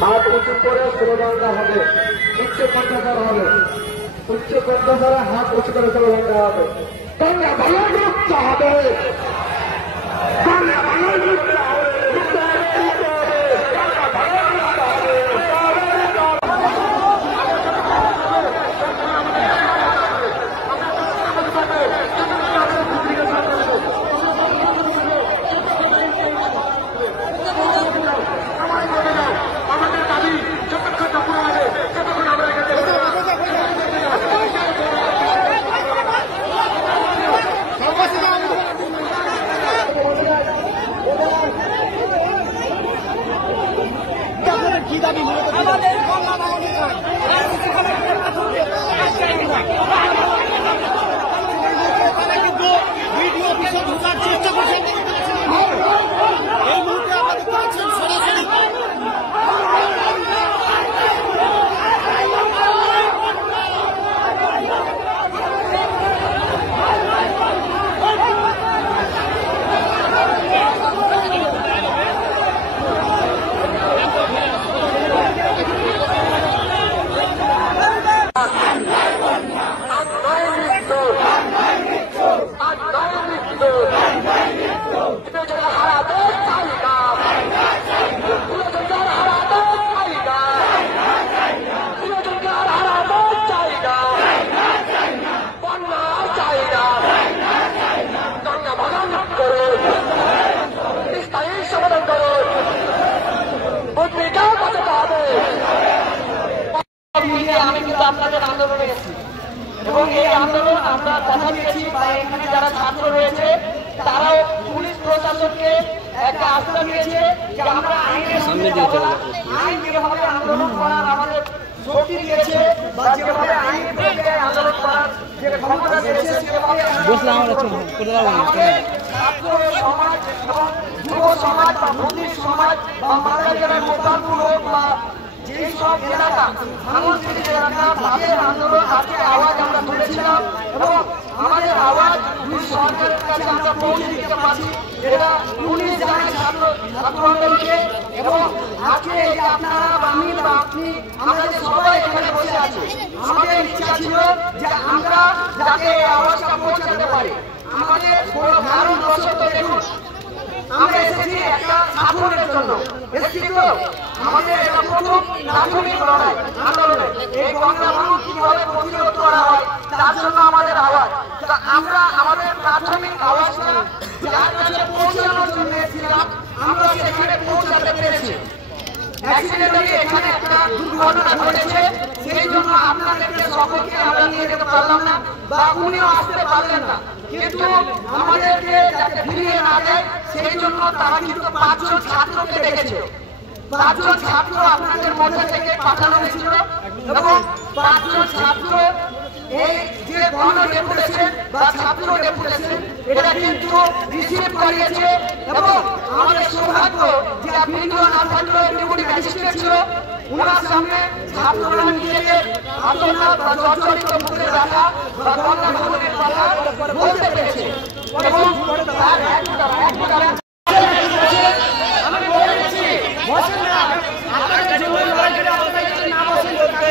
হাত উঁচু করে স্লোগানটা হবে, উচ্চ কণ্ঠস্বর হবে, উচ্চ কণ্ঠস্বরে হাত উঁচু করে স্লোগানটা হবে। বাংলা ভালোর মুক্ত হবে, বাংলা ভালোর মুক্ত হবে, আমাদের কিন্তু ভিডিও অফিসে ঢোকার চেষ্টা করছেন, এই মুহূর্তে আমাদের করেছেন সরাসরি। আমি কিন্তু আপনাদের আন্দোলনে গেছি এবং এই আন্দোলন আমরা কথা দিয়েছি বা এখানে যারা ছাত্র রয়েছে তারাও পুলিশ প্রশাসনকে একটা আস্থা দিয়েছে যে আমরা আইনের সামনে যাবো না, আইন যেভাবে আন্দোলন করার আমাদের শক্তি দিয়েছে বা যেভাবে আইনের বিরুদ্ধে আন্দোলন করার যে ক্ষমতা দিয়েছে সেভাবে আমাদের ছাত্র সমাজ এবং যুব সমাজ বা বন্দি সমাজ বা মালদা জেলার মোতামপুর হোক বা যেসব এলাকা সাংস্কৃতিক এলাকা তাদের আন্দোলন আজকে আওয়াজ আমরা তুলেছিলাম এবং আমাদের আওয়াজ দুই সরকারের কাছে আমরা পৌঁছে দিতে পারছি। এটা পুলিশ জানায় ছাত্র আন্দোলনকে এবং আজকে এই যে আপনারা বা আমি বা আপনি আমরা যে সবাই এখানে বসে আছি, আমাদের ইচ্ছা ছিল যে আমরা যাতে এই আওয়াজটা পৌঁছাতে পারি। আমাদের কোনো কারণ বশত দেখুন আমরা এসেছি একটা সাফল্যের জন্য এসেছি, তো আমাদের এটা প্রথম প্রাথমিক লড়াই আন্দোলনে এই গঙ্গা ভাঙন কিভাবে প্রতিরোধ করা হয় তার জন্য আমাদের আওয়াজ। তো আমরা আমাদের প্রাথমিক আওয়াজটা যার কাছে পৌঁছানোর জন্য এসেছিলাম আমরা সেখানে পৌঁছাতে পেরেছি। অ্যাক্সিডেন্টালি এখানে একটা দুর্ঘটনা ঘটেছে, সেই জন্য আপনাদেরকে সকলকে আমরা নিয়ে যেতে পারলাম না বা উনিও আসতে পারলেন না, কিন্তু আমাদেরকে যাতে ফিরিয়ে না দেয় সেই জন্য তারা কিন্তু 5 জন ছাত্রকে ডেকেছে। 5 জন ছাত্র আপনাদের মধ্যে থেকে পাঠানো হয়েছিল এবং 5 জন ছাত্র এই যে গণ ডেপুটেশন বা ছাত্র ডেপুটেশন এটা কিন্তু রিসিভ করিয়েছে এবং আমাদের সৌভাগ্য যে ভিডিও না থাকলেও ডেপুটি ম্যাজিস্ট্রেট ছিল, ওনার সামনে ছাত্ররা নিজেদের আন্দোলন বা জর্জরিত মুখে রাখা বা গঙ্গা ভাঙনের কথা বলতে পেরেছে এবং তার আমি বলেছি বসেন না, আপনাদের জীবন লড়াইটা বলতে না বসেন করতে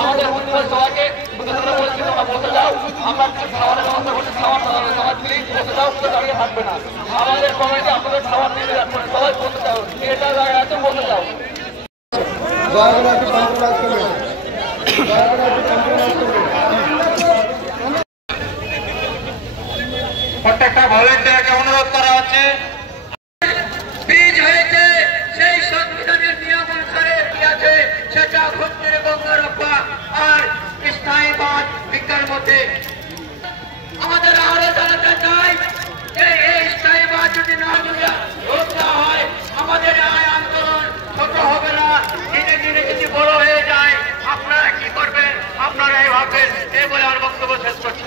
আমাদের উন্নয়ন সবাইকে বলছি তোমরা বসে যাও, আমরা খাওয়ারের ব্যবস্থা করছি, খাওয়ার সবাই প্লিজ বসে যাও, কেউ দাঁড়িয়ে থাকবে না। আমাদের কমিটি আপনাদের খাবার নিয়ে যাচ্ছে, সবাই বসে যাও, এটা জায়গায় আছে বসে যাও। প্রত্যেকটা ভলেন্টিয়ারকে অনুরোধ করা হচ্ছে, ব্রিজ হয়েছে সেই সংবিধানের নিয়ম অনুসারে কি আছে সেটা ভক্তির গঙ্গা রক্ষা আর স্থায়ীবাদ বিজ্ঞানের মধ্যে আমাদের আরো জানাতে চাই যে এই স্থায়ীবাদ যদি না রক্ষা হয় আমাদের এই আন্দোলন ছোট হবে না, ধীরে ধীরে যদি বড় হয়ে যায় আপনারা কি করবেন আপনারা এই ভাববেন। এই বলে আর বক্তব্য শেষ করছি।